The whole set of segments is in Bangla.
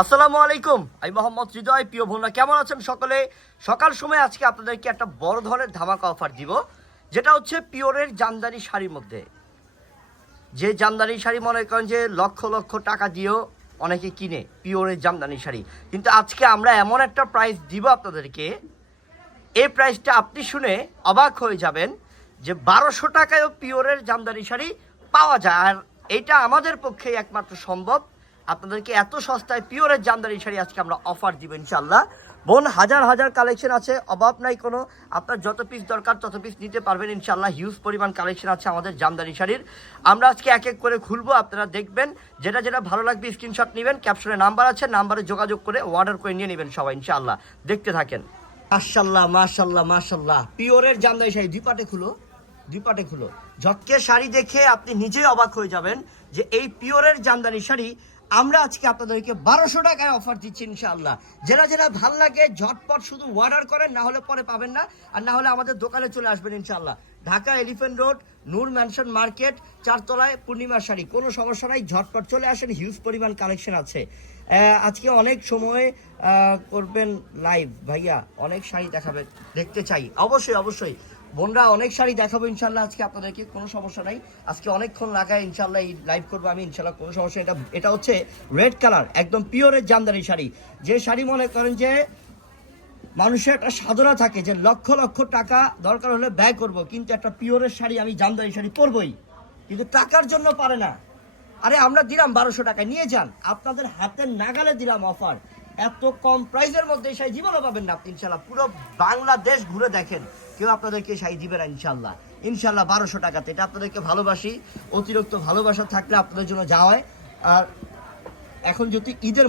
আসসালামু আলাইকুম, আমি মোহাম্মদ হৃদয়। প্রিয় বোনরা কেমন আছেন সকলে? সকাল সময় আজকে আপনাদেরকে একটা বড় ধরনের ধামাকা অফার দিব, যেটা হচ্ছে পিওরের জামদানি শাড়ির মধ্যে। যে জামদানি শাড়ি মনে করেন যে লক্ষ লক্ষ টাকা দিয়েও অনেকে কিনে পিওরের জামদানি শাড়ি, কিন্তু আজকে আমরা এমন একটা প্রাইস দিব আপনাদেরকে, এই প্রাইসটা আপনি শুনে অবাক হয়ে যাবেন যে 1200 টাকায়ও পিওরের জামদানি শাড়ি পাওয়া যায়। আর এইটা আমাদের পক্ষে একমাত্র সম্ভব। আপনাদেরকে এত সস্তায় পিওরের জামদানি শাড়ি আজকে আমরা অফার দিব ইনশাল্লাহ। বোন, হাজার হাজার কালেকশন আছে, অভাব নাই কোনো। আপনার যত পিস দরকার তত পিস নিতে পারবেন ইনশাল্লাহ। হিউজ পরিমাণ কালেকশন আছে আমাদের জামদানি শাড়ির। আমরা আজকে এক এক করে খুলবো, আপনারা দেখবেন। যেটা যেটা ভালো লাগবে স্ক্রিনশট নেবেন, ক্যাপশনে নাম্বার আছে, নাম্বারে যোগাযোগ করে অর্ডার করে নিয়ে নেবেন সবাই ইনশাল্লাহ। দেখতে থাকেন। মাশাল্লাহ মাশাল্লাহ মাশাল্লাহ, পিওরের জামদানি শাড়ি। দুই পাটে খুলো। ঝটকে শাড়ি দেখে আপনি নিজেই অবাক হয়ে যাবেন যে এই পিওরের জামদানি শাড়ি আমরা আজকে আপনাদেরকে 1200 টাকায় অফার দিচ্ছি ইনশাআল্লাহ। যেটা ভাল লাগে ঝটপট শুধু অর্ডার করেন, না হলে পরে পাবেন না। আর না হলে আমাদের দোকানে চলে আসবেন ইনশাআল্লাহ। ঢাকা এলিফ্যান্ট রোড, নূর ম্যানশন মার্কেট, 4 তলায়, পূর্ণিমা শাড়ি। কোনো সমস্যা নাই, ঝটপট চলে আসেন। হিউজ পরিমাণ কালেকশন আছে। আজকে অনেক সময় করবেন লাইভ ভাইয়া, অনেক শাড়ি দেখাবে, দেখতে চাই। অবশ্যই বোনরা, অনেক শাড়ি দেখাবো ইনশাল্লাহ আজকে আপনাদেরকে, কোনো সমস্যা নাই। আজকে অনেকক্ষণ লাগায় ইনশাল্লাহ এই লাইভ করবো আমি ইনশাল্লাহ, কোনো সমস্যা। এটা হচ্ছে রেড কালার, একদম পিওরের জামদানি শাড়ি। যে শাড়ি মনে করেন যে মানুষের একটা সাধনা থাকে যে লক্ষ লক্ষ টাকা দরকার হলে ব্যয় করব, কিন্তু একটা পিওরের শাড়ি আমি জামদানি শাড়ি পরবই, কিন্তু টাকার জন্য পারে না। আরে আমরা দিলাম 1200 টাকায়, নিয়ে যান, আপনাদের হাতের নাগালে দিলাম অফার। এত কম প্রাইসের মধ্যে শাড়ি জীবনও পাবেন না আপনি ইনশাল্লাহ। পুরো বাংলাদেশ ঘুরে দেখেন, কেউ আপনাদেরকে শাড়ি দিবে না ইনশাল্লাহ। 1200 টাকাতে এটা আপনাদেরকে ভালোবাসি। অতিরিক্ত ভালোবাসা থাকলে আপনাদের জন্য যাওয়া হয়। আর এখন যেহেতু ঈদের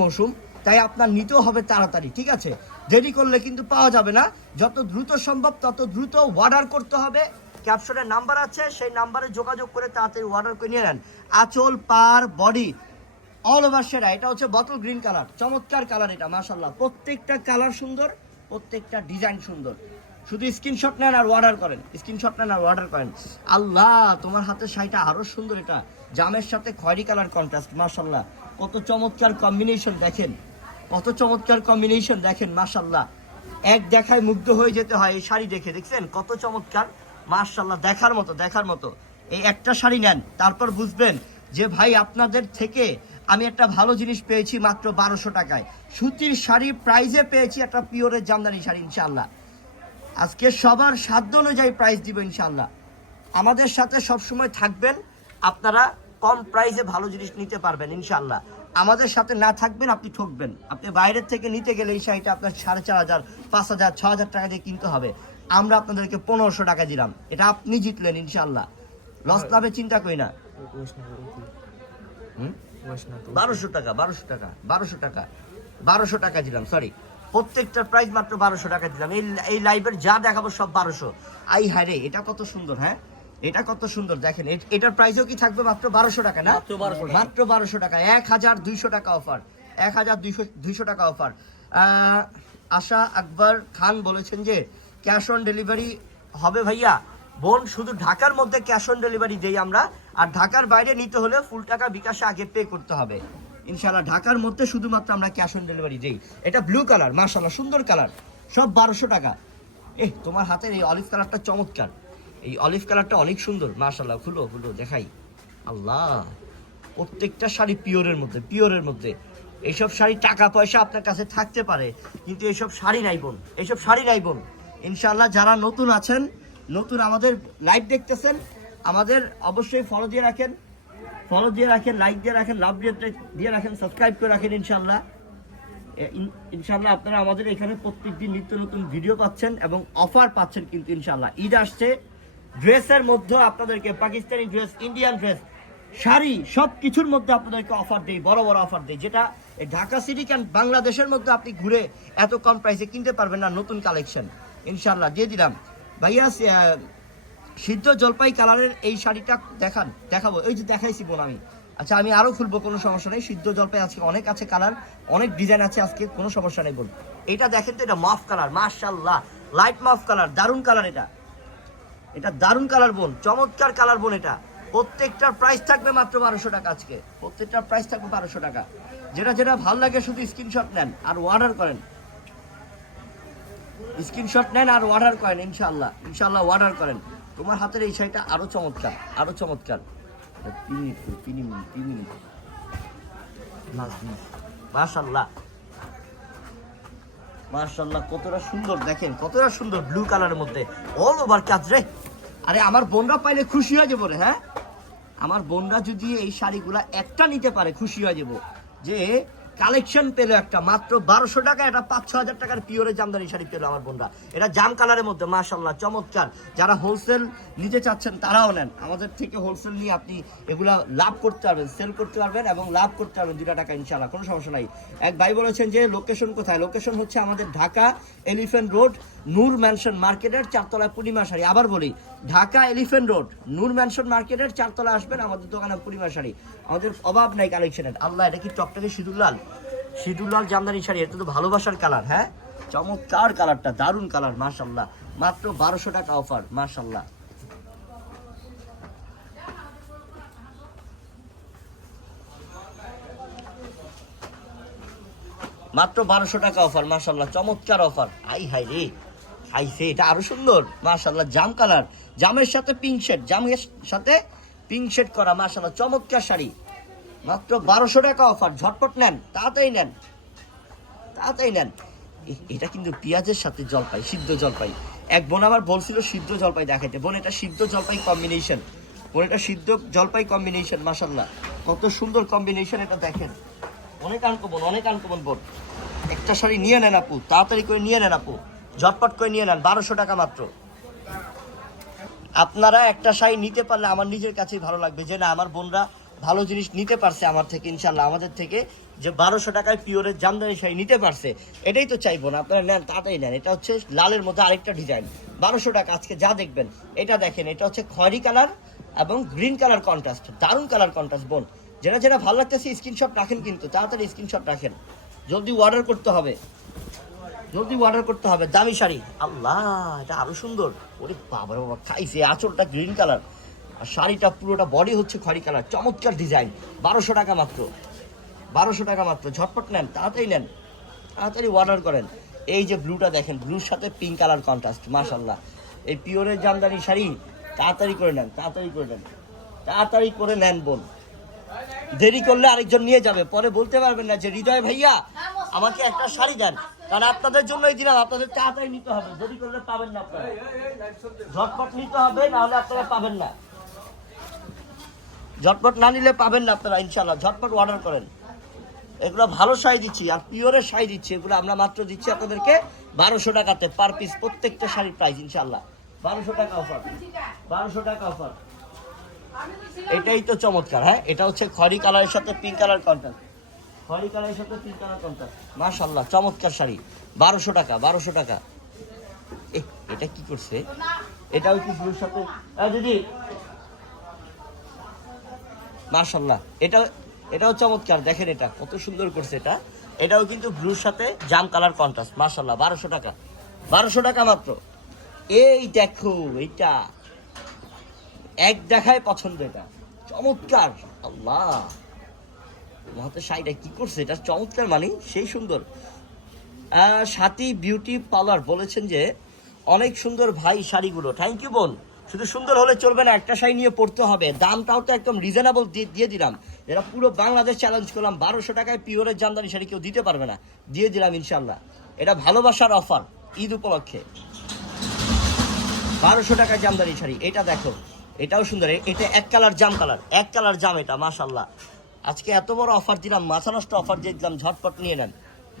মৌসুম, তাই আপনার নিতেও হবে তাড়াতাড়ি, ঠিক আছে? দেরি করলে কিন্তু পাওয়া যাবে না। যত দ্রুত সম্ভব তত দ্রুত অর্ডার করতে হবে। ক্যাপশনের নাম্বার আছে, সেই নাম্বারে যোগাযোগ করে তাড়াতাড়ি অর্ডার করে নিয়ে নেন। আঁচল, পার, বডি অল ওভার সেরা। এটা হচ্ছে বটল গ্রিন কালার, চমৎকার কালার এটা মাশাআল্লাহ। প্রত্যেকটা কালার সুন্দর, প্রত্যেকটা ডিজাইন সুন্দর। শুধু স্ক্রিনশট নেন আর অর্ডার করেন। আল্লাহ, তোমার হাতের শাড়িটা আরো সুন্দর। এটা জামের সাথে খয়েরি কালার কন্ট্রাস্ট, মাশাআল্লাহ। কত চমৎকার কম্বিনেশন দেখেন, মাশাআল্লাহ। এক দেখায় মুগ্ধ হয়ে যেতে হয় এই শাড়ি দেখে। দেখছেন কত চমৎকার, মাশাআল্লাহ। দেখার মতো এই একটা শাড়ি নেন, তারপর বুঝবেন যে ভাই আপনাদের থেকে আমি একটা ভালো জিনিস পেয়েছি মাত্র 1200 টাকায়। সুতির শাড়ি প্রাইজে পেয়েছি একটা পিওরের জামদানি শাড়ি ইনশাআল্লাহ। আজকে সবার সাধ্য অনুযায়ী প্রাইস দিব ইনশাআল্লাহ। আমাদের সাথে সবসময় থাকবেন, আপনারা কম প্রাইসে ভালো জিনিস নিতে পারবেন ইনশাআল্লাহ। আমাদের সাথে না থাকবেন, আপনি ঠকবেন। আপনি বাইরের থেকে নিতে গেলে এই শাড়িটা আপনার 4500, 5000, 6000 টাকা দিয়ে কিনতে হবে। আমরা আপনাদেরকে 1500 টাকা দিলাম, এটা আপনি জিতলেন ইনশাআল্লাহ। লস লাভে চিন্তা করি না। 1200 টাকা দিলাম, সরি। প্রত্যেকটার প্রাইস মাত্র 1200 টাকা দিলাম। এই লাইভের যা দেখাবো সব 1200। আই হায় রে, এটা কত সুন্দর। হ্যাঁ, এটা কত সুন্দর দেখেন। এটার প্রাইসও কি থাকবে মাত্র 1200 টাকা না? মাত্র 1200 টাকা। 1200 টাকা অফার, 1200 টাকা অফার। আশা আকবর খান বলেছেন যে ক্যাশ অন ডেলিভারি হবে ভাইয়া। বোন, শুধু ঢাকার মধ্যে ক্যাশ অন ডেলিভারি দেই আমরা, আর ঢাকার বাইরে নিতে হলে ফুল টাকা বিকাশে আগে পে করতে হবে ইনশাআল্লাহ। ঢাকার মধ্যে শুধুমাত্র আমরা ক্যাশ অন ডেলিভারি দেই। এটা ব্লু কালার, মাশাআল্লাহ, সুন্দর কালার, সব 1200 টাকা। তোমার হাতের এই অলিভ কালারটা চমৎকার, এই অলিভ কালারটা অনেক সুন্দর মাশাআল্লাহ। খুলো দেখাই। আল্লাহ, প্রত্যেকটা শাড়ি পিওরের মধ্যে। এইসব শাড়ি টাকা পয়সা আপনার কাছে থাকতে পারে, কিন্তু এইসব শাড়ি নাই বোন, ইনশাআল্লাহ। যারা নতুন আছেন, নতুন আমাদের লাইভ দেখতেছেন, আমাদের অবশ্যই ফলো দিয়ে রাখেন, লাইক দিয়ে রাখেন, লাভ দিয়ে রাখেন, সাবস্ক্রাইব করে রাখেন ইনশাআল্লাহ। আপনারা আমাদের এখানে প্রত্যেকদিন নিত্য নতুন ভিডিও পাচ্ছেন এবং অফার পাচ্ছেন কিন্তু ইনশাআল্লাহ। ঈদ আসছে, ড্রেসের মধ্যে আপনাদেরকে Pakistani dress, Indian dress, sari, সব কিছুর মধ্যে আপনাদেরকে অফার দেই, বড় অফার দেই, যেটা ঢাকা সিটি ক্যান্ট বাংলাদেশের মধ্যে আপনি ঘুরে এত কম প্রাইসে কিনতে পারবেন না। নতুন কালেকশন ইনশাআল্লাহ দিয়ে দিলাম ভাইয়া। সিদ্ধ জলপাই কালারের এই শাড়িটা দেখাবো, ওই যে দেখাইছি বোন আমি। আচ্ছা, আমি আরো খুলবো, কোনো সমস্যা নেই। সিদ্ধ জলপাই আজকে অনেক আছে কালার, অনেক ডিজাইন আছে আজকে, কোনো সমস্যা নেই বোন। এটা দেখেন তো, এটা মাফ কালার, মাশাআল্লাহ, লাইট মাফ কালার, দারুন কালার। এটা দারুন কালার বোন, চমৎকার কালার বোন। এটা প্রত্যেকটার প্রাইস থাকবে মাত্র 1200 টাকা। আজকে প্রত্যেকটার প্রাইস থাকবে 1200 টাকা। যেটা যেটা ভালো লাগে শুধু স্ক্রিনশট নেন আর অর্ডার করেন, স্ক্রিনশট নেন আর অর্ডার করেন। ইনশাআল্লাহ ইনশাআল্লাহ অর্ডার করেন। তোমার হাতের এই শাড়িটা আরো চমৎকার, আরো চমৎকার। 3 মিনিট মাশাআল্লাহ মাশাআল্লাহ, কতটা সুন্দর দেখেন, কতটা সুন্দর ব্লু কালারের মধ্যে অল ওভার কাজ রে। আরে আমার বোনরা পাইলে খুশি হয়ে যাবো রে। হ্যাঁ, আমার বোনরা যদি এই শাড়িগুলা একটা নিতে পারে খুশি হয়ে যাবো, যে কালেকশন পেলো একটা মাত্র 1200 টাকা। এটা 5-6 হাজার টাকার পিওরের জামদানি শাড়ি পেলো আমার বোনরা। এটা জাম কালারের মধ্যে মাশাআল্লাহ চমৎকার। যারা হোলসেল নিতে চাচ্ছেন তারাও নেন, আমাদের থেকে হোলসেল নিয়ে আপনি এগুলা লাভ করতে পারবেন, সেল করতে পারবেন এবং লাভ করতে পারবেন 2 টাকা ইনশাআল্লাহ, কোনো সমস্যা নাই। এক ভাই বলেছেন যে লোকেশন কোথায়, লোকেশন হচ্ছে আমাদের ঢাকা এলিফ্যান্ট রোড নূর ম্যানশন মার্কেটের 4 তলায় পূর্ণিমা শাড়ি। আবার বলি, ঢাকা এলিফ্যান্ট রোড নূর ম্যানশন মার্কেটের 4 তলায় আসবেন, আমাদের দোকানে পূর্ণিমা শাড়ি। আমাদের অভাব নাই কালেকশনের। আল্লাহ, এটা কি টকটকে সিঁদুরলাল, সিঁদুরলাল জামদানি শাড়ি, এটা তো ভালোবাসার কালার। হ্যাঁ, চমৎকার কালারটা, দারুণ কালার মাশাআল্লাহ। মাত্র 1200 টাকা অফার মাশাআল্লাহ। মাত্র 1200 টাকা অফার মাশাআল্লাহ, চমৎকার অফার। আই হাই রে, খাইছে, এটা আরো সুন্দর মাশাআল্লাহ। জাম কালার, জামের সাথে পিঙ্ক শেড, জামের সাথে পিঙ্ক শেড করা মাশাআল্লাহ, চমৎকার শাড়ি। মাত্র 1200 টাকা অফার, ঝটপট নেন, তাড়াতাড়ি নেন, তাড়াতাড়ি নেন। এটা কিন্তু পেঁয়াজের সাথে জলপাই, সিদ্ধ জলপাই। এক বোন আমার বলছিল সিদ্ধ জলপাই দেখাইতে। বোন, এটা সিদ্ধ জলপাই কম্বিনেশন, বোন এটা সিদ্ধ জলপাই কম্বিনেশন মাশাআল্লাহ, কত সুন্দর কম্বিনেশন। এটা দেখেন, অনেক আনকমন, অনেক আনকমন। বোন, একটা শাড়ি নিয়ে নেন আপু, তাড়াতাড়ি করে নিয়ে নেন আপু, ঝটপট করে নিয়ে নেন। 1200 টাকা মাত্র। আপনারা একটা শাড়ি নিতে পারলে আমার নিজের কাছেই ভালো লাগবে, যে না আমার বোনরা ভালো জিনিস নিতে পারছে আমার থেকে ইনশাল্লাহ, আমাদের থেকে, যে 1200 টাকায় পিওরের জামদানি শাড়ি নিতে পারছে। এটাই তো চাইবো না, আপনারা নেন, তাড়াতাড়ি নেন। এটা হচ্ছে লালের মধ্যে আরেকটা ডিজাইন, 1200 টাকা। আজকে যা দেখবেন এটা দেখেন, এটা হচ্ছে খয়েরি কালার এবং গ্রিন কালার কন্ট্রাস্ট, দারুণ কালার কন্ট্রাস্ট। বোন, যেটা যেটা ভালো লাগতেছে স্ক্রিনশট রাখেন, কিন্তু তাড়াতাড়ি স্ক্রিনশট রাখেন, জলদি অর্ডার করতে হবে, জলদি অর্ডার করতে হবে। দামি শাড়ি, আল্লাহ এটা আরো সুন্দর। ওরে বাবা বাবা, খাইছে। আঁচলটা গ্রিন কালার আর শাড়িটা পুরোটা বডি হচ্ছে খয়েরি কালার, চমৎকার ডিজাইন। 1200 টাকা মাত্র, 1200 টাকা মাত্র। ঝটপট নেন, তাড়াতাড়ি নেন, তাড়াতাড়ি অর্ডার করেন। এই যে ব্লুটা দেখেন, ব্লুর সাথে পিঙ্ক কালার কন্ট্রাস্ট মাশাআল্লাহ। এই পিওরের জামদানি শাড়ি তাড়াতাড়ি করে নেন, তাড়াতাড়ি করে নেন, তাড়াতাড়ি করে নেন। বোন, দেরি করলে আরেকজন নিয়ে যাবে, পরে বলতে পারবেন না যে হৃদয় ভাইয়া আমাকে একটা শাড়ি দেন। কারণ আপনাদের জন্যই দিলাম, আপনাদের তাড়াতাড়ি নিতে হবে, দেরি করলে পাবেন না আপনারা, ঝটপট নিতে হবে, নাহলে আপনারা পাবেন না। ঝটপট না নিলে পাবেন না আপনারা ইনশাআল্লাহ, ঝটপট অর্ডার করেন। এগুলো ভালো শাড়ি দিচ্ছি আর পিওরের শাড়ি দিচ্ছি, এগুলো আমরা মাত্র দিচ্ছি আপনাদেরকে 1200 টাকাতে পার পিস, প্রত্যেকটা শাড়ির প্রাইস ইনশাআল্লাহ 1200 টাকা অফার, 1200 টাকা অফার। এটাই তো চমৎকার। হ্যাঁ, এটা হচ্ছে খয়েরি কালারের সাথে পিঙ্ক কালার কন্ট্রাস্ট, খয়েরি কালারের সাথে পিঙ্ক কালার কন্ট্রাস্ট মাশাআল্লাহ, চমৎকার শাড়ি। 1200 টাকা, 1200 টাকা। এটা কি করছে, এটাও কি ব্লুর সাথে দিদি মাশাআল্লাহ। এটাও চমৎকার, দেখেন এটা কত সুন্দর করছে। এটাও কিন্তু ব্লুর সাথে জাম কালার কন্ট্রাস্ট মাশাআল্লাহ, 1200 টাকা, 1200 টাকা মাত্র। এই দেখো, এটা এক দেখায় পছন্দ, এটা চমৎকার। আল্লাহ, মহাতে শাড়িটা কি করছে, এটা চমৎকার, মানে সেই সুন্দর। সাথী বিউটি পার্লার বলেছেন যে অনেক সুন্দর ভাই শাড়িগুলো। থ্যাংক ইউ বোন। শুধু সুন্দর হলে চলবে না, একটা শাড়ি নিয়ে পড়তে হবে। দামটাও তো একদম রিজনেবল দিয়ে দিলাম, যেটা পুরো বাংলাদেশ চ্যালেঞ্জ করলাম। 1200 টাকায় পিওরের জামদানি শাড়ি কেউ দিতে পারবে না, দিয়ে দিলাম ইনশাল্লাহ। এটা ভালোবাসার অফার, ঈদ উপলক্ষে 1200 টাকায় জামদানি শাড়ি। এটা দেখো, এটাও সুন্দর। এটা এক কালার জাম কালার, এক কালার জাম, এটা মাশাআল্লাহ। আজকে এত বড় অফার দিলাম, মাথা নষ্ট অফার দিয়ে দিলাম, ঝটপট নিয়ে নেন।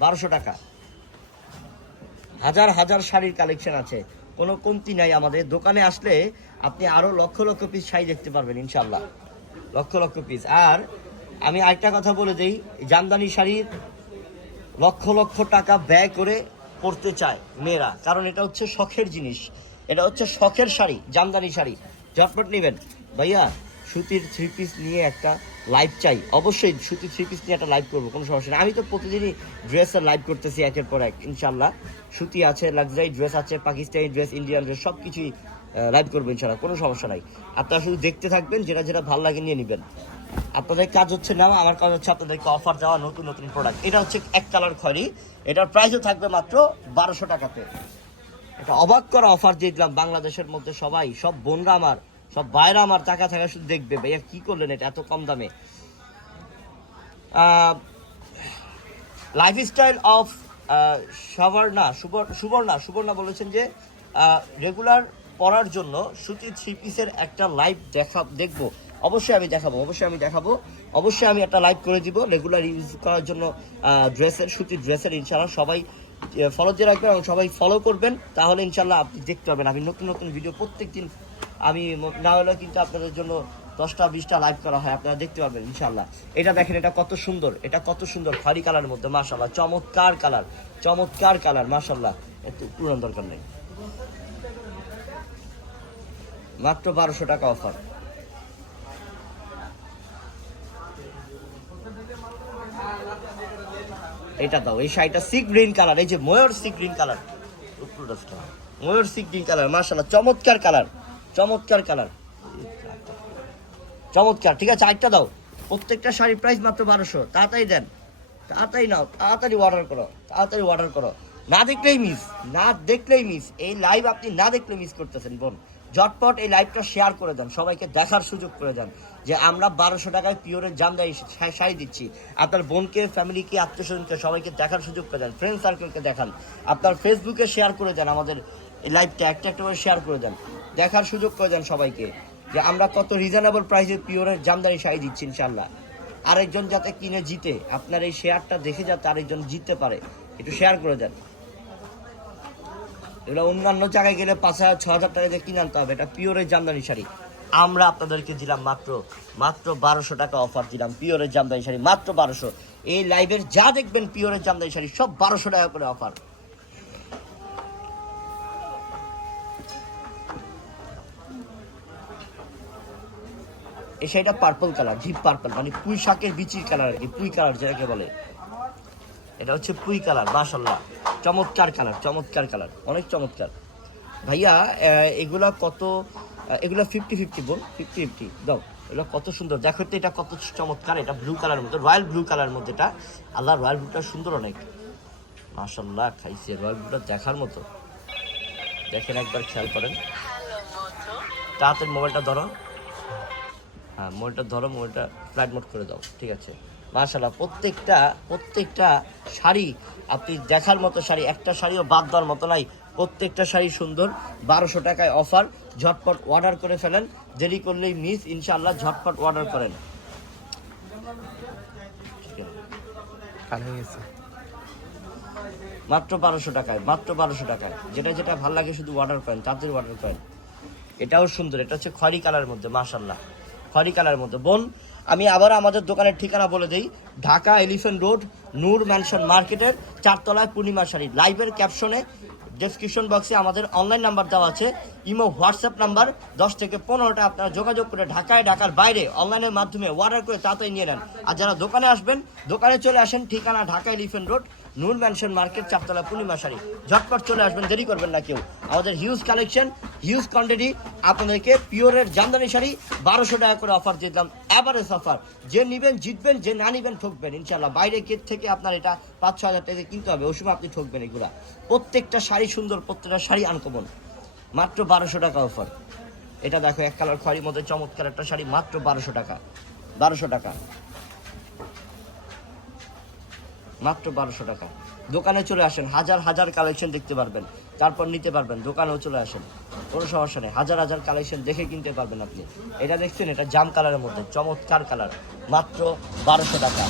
1200 টাকা। হাজার হাজার শাড়ির কালেকশন আছে, কোনো কমতি নাই। আমাদের দোকানে আসলে আপনি আরো লক্ষ লক্ষ পিস শাড়ি দেখতে পারবেন ইনশাল্লাহ, লক্ষ লক্ষ পিস। আর আমি আরেকটা কথা বলে দিই, জামদানি শাড়ির লক্ষ লক্ষ টাকা ব্যয় করে পরতে চায় মেয়েরা, কারণ এটা হচ্ছে শখের জিনিস, এটা হচ্ছে শখের শাড়ি, জামদানি শাড়ি। ঝটপট নেবেন। ভাইয়া, সুতির 3 পিস নিয়ে একটা লাইভ চাই, অবশ্যই সুতির 3 পিস নিয়ে একটা লাইভ করবো, কোনো সমস্যা নেই। আমি তো প্রতিদিনই ড্রেসের লাইভ করতেছি একের পর এক ইনশাল্লাহ। সুতি আছে, লাক্সারি ড্রেস আছে, পাকিস্তানি ড্রেস, ইন্ডিয়ান ড্রেস, সব কিছুই লাইভ করবো ইনশাল্লাহ, কোনো সমস্যা নাই। আপনারা শুধু দেখতে থাকবেন, যেটা যেটা ভালো লাগে নিয়ে নেবেন। আপনাদের কাজ হচ্ছে নেওয়া, আমার কাজ হচ্ছে আপনাদেরকে অফার দেওয়া নতুন নতুন প্রোডাক্ট। এটা হচ্ছে এক কালার খয়েরি, এটার প্রাইসও থাকবে মাত্র 1200 টাকাতে। এটা অবাক করা অফার দিয়ে দিলাম বাংলাদেশের মধ্যে। সবাই, সব বোনরা আমার, সব ভাইরা আমার টাকা থাকা শুধু দেখবে, ভাইয়া কি করলেন এটা এত কম দামে। লাইফস্টাইল অফ সুবর্ণা বলেছেন যে রেগুলার পরার জন্য সুতি 3 পিসের একটা লাইভ দেখবো। অবশ্যই আমি দেখাবো। অবশ্যই আমি একটা লাইভ করে দিব রেগুলার ইউজ করার জন্য ড্রেসের, সুতির ড্রেসের। ইনশাল্লাহ সবাই ফলো দিয়ে রাখবেন এবং সবাই ফলো করবেন, তাহলে ইনশাল্লাহ আপনি দেখতে পাবেন। আমি নতুন নতুন ভিডিও প্রত্যেক দিন, আমি না হলেও কিন্তু আপনাদের জন্য 10টা 20টা লাইভ করা হয়, আপনারা দেখতে পাবেন ইনশাল্লাহ। এটা দেখেন, এটা কত সুন্দর খয়েরি কালারের মধ্যে, মাশাআল্লাহ চমৎকার কালার মাশাআল্লাহ। একটু পুরান দরকার নেই, মাত্র 1200 টাকা অফার। এটা দাও, এই শাড়িটা সি গ্রিন কালার, এই যে ময়ূর সি গ্রিন কালার, মাশাআল্লাহ চমৎকার কালার। ঠিক আছে, আরেকটা দাও। প্রত্যেকটা শাড়ির প্রাইস মাত্র 1200। তাড়াতাড়ি দেন, তাড়াতাড়ি নাও, তাড়াতাড়ি অর্ডার করো। না দেখলেই মিস। এই লাইভ আপনি না দেখলে মিস করতেছেন বোন। ঝটপট এই লাইভটা শেয়ার করে দেন, সবাইকে দেখার সুযোগ করে দেন যে আমরা 1200 টাকায় পিওরের জামদানি শাড়ি দিচ্ছি। আপনার বোনকে, ফ্যামিলিকে, আত্মীয়স্বজনকে সবাইকে দেখার সুযোগ করে দেন, ফ্রেন্ড সার্কেলকে দেখান, আপনার ফেসবুকে শেয়ার করে দেন, আমাদের এই লাইভটা একটা করে শেয়ার করে দেন, দেখার সুযোগ করে দেন সবাইকে যে আমরা কত রিজনেবল প্রাইসে পিওরের জামদানি শাড়ি দিচ্ছি ইনশাল্লাহ। আরেকজন যাতে কিনে জিতে, আপনার এই শেয়ারটা দেখে যাতে আরেকজন জিততে পারে, একটু শেয়ার করে দেন। এগুলো অন্যান্য জায়গায় গেলে 5000 6000 টাকা দিয়ে কিনে আনতে হবে, এটা পিওরের জামদানি শাড়ি। আমরা আপনাদেরকে দিলাম মাত্র 1200 টাকা অফার দিলাম, পিওরের জামদানি শাড়ি মাত্র 1200। এই লাইভের যা দেখবেন পিওরের জামদানি শাড়ি সব 1200 টাকা করে অফার। এই শাড়িটা পার্পল কালার, ডিপ পার্পল, মানে পুঁই শাকের বিচির কালার আর কি, পুঁই কালার যেটাকে বলে। এটা হচ্ছে পুঁই কালার, মাশাআল্লাহ চমৎকার কালার, অনেক চমৎকার। ভাইয়া এগুলা কত? এগুলো 50-50 বোন, 50-50 দাও। এগুলো কত সুন্দর, দেখো তো এটা কত চমৎকার। এটা ব্লু কালারের মধ্যে, রয়্যাল ব্লু কালারের মধ্যে। এটা আল্লাহ, রয়্যাল ব্লুটা সুন্দর অনেক, মাশাআল্লাহ খাইছে। রয়্যাল ব্লুটা দেখার মতো, দেখেন একবার খেয়াল করেন। তাড়াতাড়ি মোবাইলটা ধরো, হ্যাঁ মোবাইলটা ফ্লাইট মোড করে দাও, ঠিক আছে। মাশাআল্লাহ প্রত্যেকটা শাড়ি আপনি দেখার মতো শাড়ি, একটা শাড়িও বাদ দেওয়ার মতো নাই। প্রত্যেকটা শাড়ি সুন্দর। 1200 টাকায় অফার, ঝটপট অর্ডার করে ফেলেন, দেরি করলেই মিস ইনশাআল্লাহ। ঝটপট অর্ডার করেন। মাত্র 1200 টাকায়, যেটা ভালো লাগে শুধু অর্ডার করেন, তাড়াতাড়ি অর্ডার করেন। এটাও সুন্দর, এটা হচ্ছে খয়েরি কালারের মধ্যে, মাশাআল্লাহ খয়েরি কালারের মধ্যে। বোন আমি আবার আমাদের দোকানের ঠিকানা বলে দিই, ঢাকা এলিফ্যান্ট রোড, নূর ম্যানশন মার্কেটের 4 তলায় পূর্ণিমা শাড়ি। লাইভের ক্যাপশনে ডেসক্রিপশন বক্সে আমাদের অনলাইন নাম্বার দেওয়া আছে, ইমো হোয়াটসঅ্যাপ নাম্বার। 10 থেকে 15টা আপনারা যোগাযোগ করে ঢাকার বাইরে অনলাইনের মাধ্যমে অর্ডার করে তাড়াতাড়ি নিয়ে নেন। আর যারা দোকানে আসবেন, দোকানে চলে আসেন, ঠিকানা ঢাকা এলিফ্যান্ট রোড, নূর ম্যানশন মার্কেট, 4 তলা পূর্ণিমা শাড়ি। ঝটপট চলে আসবেন, দেরি করবেন না কেউ। আমাদের হিউজ কালেকশন, হিউজ কোয়ান্টিটি। আপনাদেরকে পিওরের জামদানি শাড়ি 1200 টাকা করে অফার দিয়ে দিলাম, অ্যাভারেজ অফার। যে নেবেন জিতবেন, যে না নেবেন ঠকবেন ইনশাল্লাহ। বাইরে গেট থেকে আপনার এটা 5-6 হাজার টাকা কিনতে হবে, ওই সময় আপনি ঠকবেন। এগুলা প্রত্যেকটা শাড়ি সুন্দর, প্রত্যেকটা শাড়ি আনকমন, মাত্র 1200 টাকা অফার। এটা দেখো, এক কালার খয়েরির মধ্যে চমৎকার একটা শাড়ি, মাত্র 1200 টাকা, মাত্র 1200 টাকা। দোকানে চলে আসেন, হাজার কালেকশন দেখতে পারবেন, তারপর নিতে পারবেন। দোকানেও চলে আসেন, কোনো সমস্যা নেই। হাজার কালেকশন দেখে কিনতে পারবেন আপনি। এটা দেখছেন, এটা জাম কালারের মধ্যে চমৎকার কালার, মাত্র 1200 টাকা।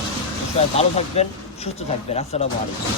সবাই ভালো থাকবেন, সুস্থ থাকবেন। আসসালামু আলাইকুম।